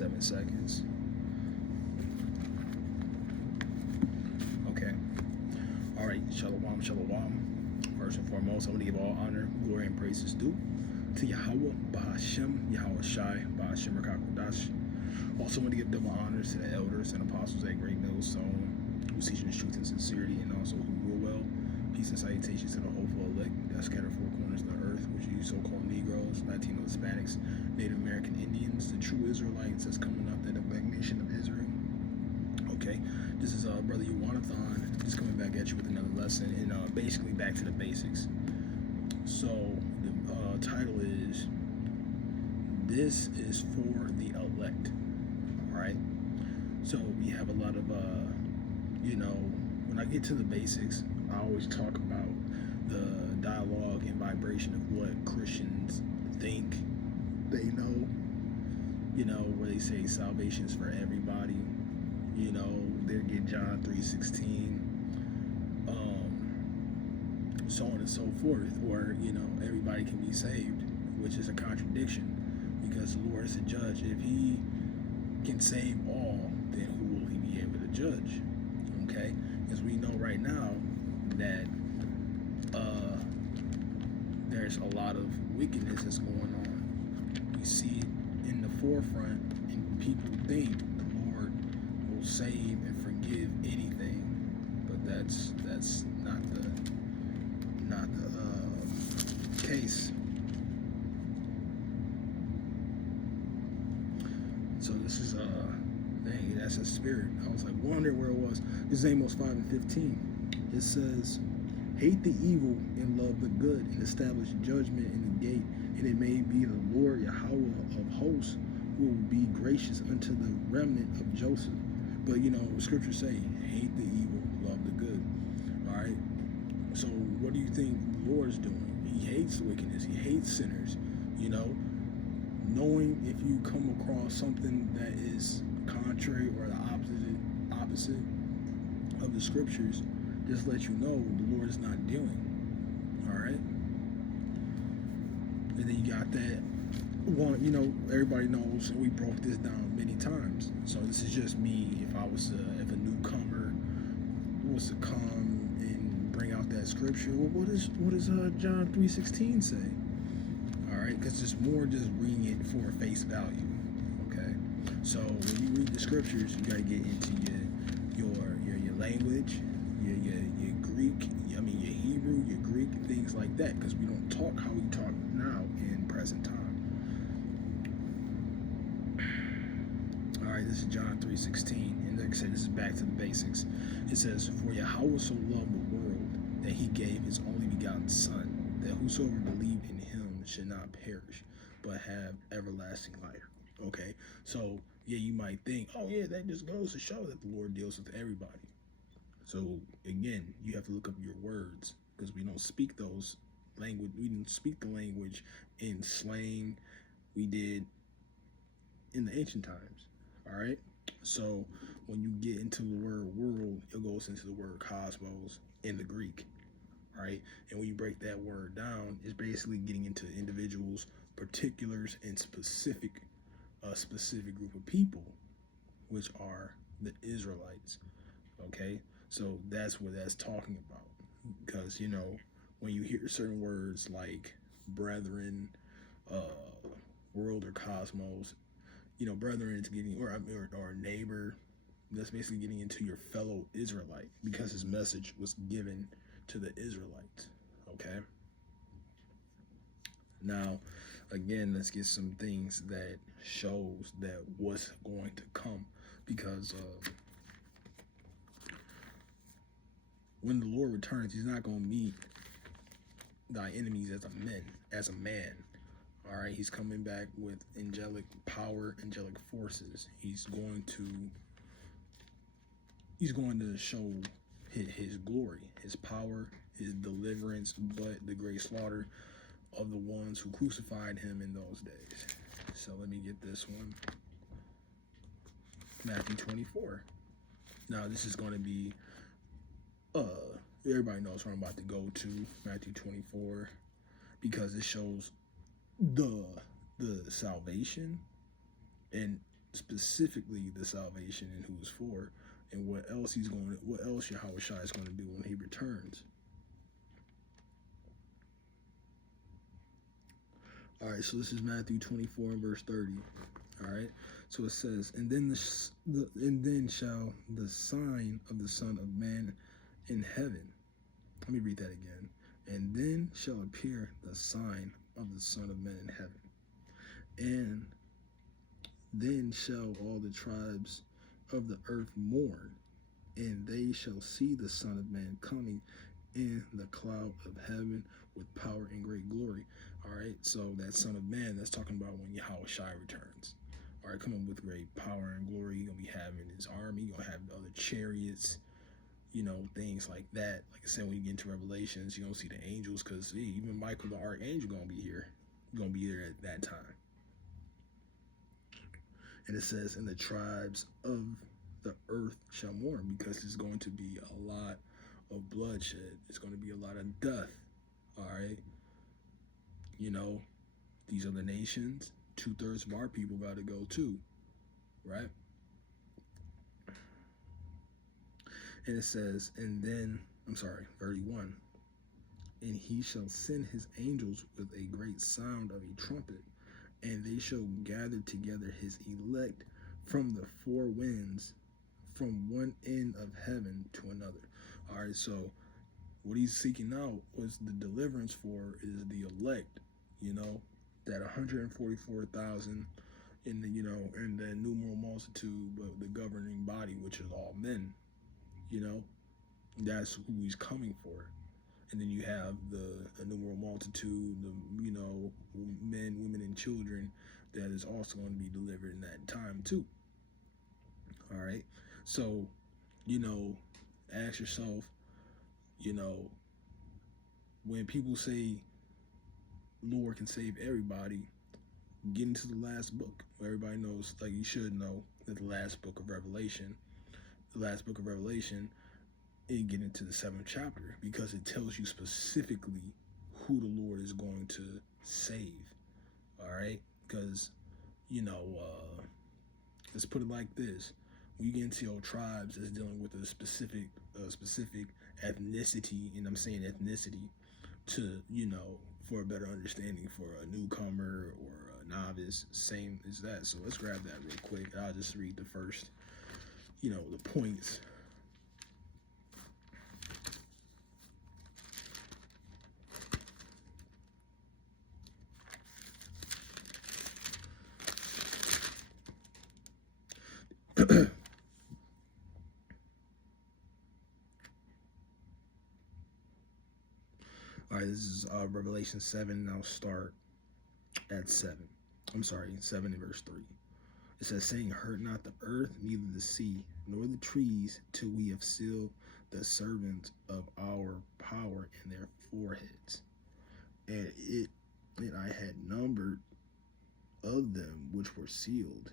7 seconds. Okay. All right. Shalom, shalom. First and foremost, I want to give all honor, glory, and praises due to Yahweh, Bahashem, Yahweh Shai, Bahashem Rakakodash. Also want to give double honors to the elders and apostles at Great Millstone, who's teaching the truth and sincerity, and also who rule well. Peace and salutations to the hopeful elect that scattered four corners of the earth, which are you so-called Negroes, Latino, Hispanics, Native American Indians, the true Israelites that's coming up, that elect nation of Israel. Okay, this is Brother Yuwanathon, just coming back at you with another lesson, and basically back to the basics. So the title is, This is for the Elect. Alright, so we have a lot of, when I get to the basics, I always talk about the dialogue and vibration of what Christians think they know, where they say salvation's for everybody, they get John 3:16, so on and so forth, or, everybody can be saved, which is a contradiction, because the Lord is a judge. If he can save all, then who will he be able to judge? Okay, because we know right now that there's a lot of wickedness that's going on. We see it in the forefront, and people think the Lord will save and forgive anything, but that's not the case. So this is dang, that's a spirit. I was like wondering where it was. This is Amos 5:15. It says, hate the evil and love the good, and establish judgment in the gate, and it may be the Lord Yahweh of hosts who will be gracious unto the remnant of Joseph. But scriptures say, hate the evil, love the good. All right. So what do you think the Lord is doing? He hates wickedness. He hates sinners. Knowing if you come across something that is contrary or the opposite of the scriptures, just let you know the Lord is not dealing. All right. And then you got that one. Everybody knows, and we broke this down many times. So this is just me. If a newcomer was to come and bring out that scripture, well, what does John 3:16 say? All right, because it's more just reading it for face value. Okay, so when you read the scriptures, you gotta get into your language, your Greek, your Hebrew, your Greek, things like that, because we don't talk how we talk now in present time. All right, this is John 3:16, and like I said, this is back to the basics. It says, for Yahweh so loved the world that he gave his only begotten Son, that whosoever believed in him should not perish, but have everlasting life. Okay, so yeah, you might think, oh yeah, that just goes to show that the Lord deals with everybody. So again, you have to look up your words, because we don't speak those language. We didn't speak the language in slang. We did in the ancient times. All right. So when you get into the word world, it goes into the word cosmos in the Greek. Right, and when you break that word down, it's basically getting into individuals, particulars, and a specific group of people, which are the Israelites. Okay, so that's what that's talking about. Because when you hear certain words like brethren, world, or cosmos, brethren is getting or neighbor. That's basically getting into your fellow Israelite, because his message was given to the Israelites. Okay, now again, let's get some things that shows that what's going to come, because when the Lord returns, he's not going to meet thy enemies as a man. All right, he's coming back with angelic power, angelic forces. He's going to show his glory, his power, his deliverance, but the great slaughter of the ones who crucified him in those days. So let me get this one. Matthew 24. Now this is going to be, everybody knows where I'm about to go to, Matthew 24, because it shows the salvation and specifically the salvation and who it's for, and what else Yahweh Shai is going to do when he returns. All right, so this is Matthew 24 and verse 30. All right, so it says, and then shall the sign of the Son of Man in heaven. Let me read that again. And then shall appear the sign of the Son of Man in heaven, and then shall all the tribes of the earth mourn, and they shall see the Son of Man coming in the cloud of heaven with power and great glory. All right, so that Son of Man, that's talking about when Yahweh Shai returns. All right, coming with great power and glory. You're going to be having his army. You're going to have other chariots, you know, things like that. Like I said, when you get into Revelations, you're going to see the angels, because even Michael the Archangel going to be here. Going to be there at that time. And it says, and the tribes of the earth shall mourn, because it's going to be a lot of bloodshed. It's going to be a lot of death. All right. You know, these are the nations. 2/3 of our people got to go too. Right. And it says, and then, 31. And he shall send his angels with a great sound of a trumpet, and they shall gather together his elect from the four winds, from one end of heaven to another. All right, so what he's seeking out was the deliverance for is the elect, you know, that 144,000 in the, you know, in the innumerable multitude, but the governing body, which is all men, you know, that's who he's coming for. And then you have the innumerable multitude, the, you know, men, women, and children that is also going to be delivered in that time too. All right. So, you know, ask yourself, you know, when people say Lord can save everybody, get into the last book. Everybody knows, like you should know, that the last book of Revelation, and get into the 7th chapter, because it tells you specifically who the Lord is going to save. All right, because, you know, let's put it like this: when you get into your tribes that's dealing with a specific ethnicity, and I'm saying ethnicity to, you know, for a better understanding for a newcomer or a novice, same as that. So let's grab that real quick. I'll just read the first, you know, the points. All right, this is Revelation 7, and I'll start at 7. 7 and verse 3. It says, saying, hurt not the earth, neither the sea, nor the trees, till we have sealed the servants of our power in their foreheads. And I had numbered of them which were sealed,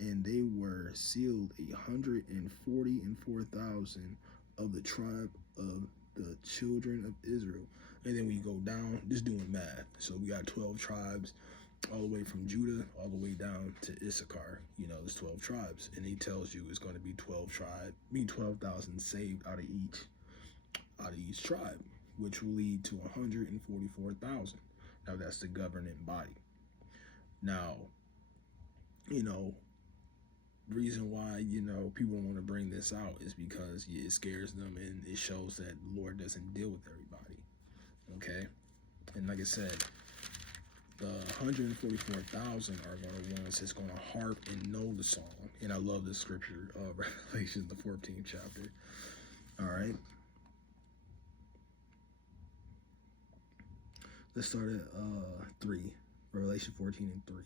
and they were sealed 144,000 of the tribe of the children of Israel. And then we go down, just doing math. So we got 12 tribes, all the way from Judah, all the way down to Issachar. You know, there's 12 tribes. And he tells you it's going to be 12,000 saved out of each tribe, which will lead to 144,000. Now that's the governing body. Now, you know, reason why, you know, people don't want to bring this out is because it scares them, and it shows that the Lord doesn't deal with everybody. Okay, and like I said, the 144,000 are going to ones that's going to harp and know the song. And I love this scripture of Revelation, the 14th chapter. All right, let's start at 3, Revelation 14 and 3.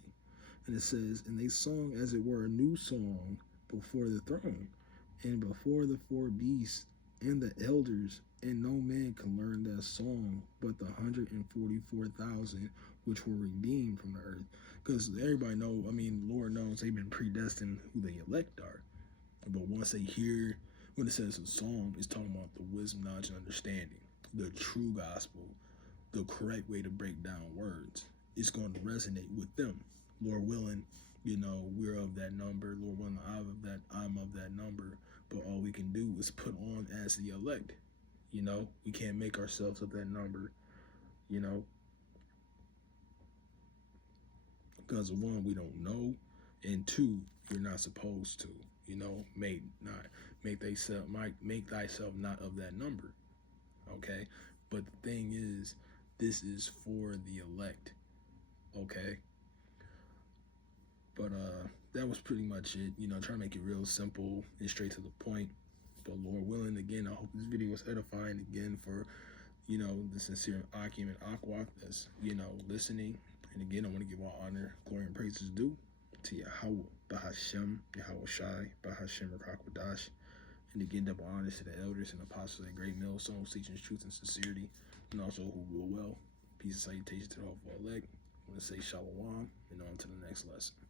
And it says, and they sung as it were a new song before the throne, and before the 4 beasts and the elders, and no man can learn that song but the 144,000 which were redeemed from the earth. Because everybody know, I mean, Lord knows they've been predestined who the elect are. But once they hear, when it says a song, it's talking about the wisdom, knowledge, and understanding, the true gospel, the correct way to break down words. It's going to resonate with them. Lord willing, You know, we're of that number. Lord willing, I'm of that number. But all we can do is put on as the elect. You know, we can't make ourselves of that number. You know, because one, we don't know, and two, you're not supposed to. You know, make thyself not of that number. Okay, but the thing is, this is for the elect. Okay, but that was pretty much it. You know, trying to make it real simple and straight to the point. But Lord willing, again, I hope this video was edifying again for, you know, the sincere Akim and Akwak that's, you know, listening. And again, I want to give all honor, glory, and praises due to Yahweh, Bahashem, Yahweh Shai, Bahashem, Rakakwadash. And again, double honors to the elders and apostles and great millstones, teaching truth and sincerity, and also who rule well. Peace and salutation to the hopeful elect. I want to say shalom, and on to the next lesson.